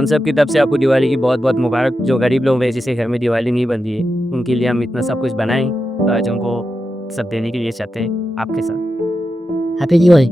हम सब की तरफ से आपको दिवाली की बहुत-बहुत मुबारक। जो गरीब लोग हैं जिसके घर में दिवाली नहीं बनती है, उनके लिए हम इतना सब कुछ बनाएँ, तो आज उनको सब देने के लिए चाहते हैं आपके साथ। हैप्पी दिवाली।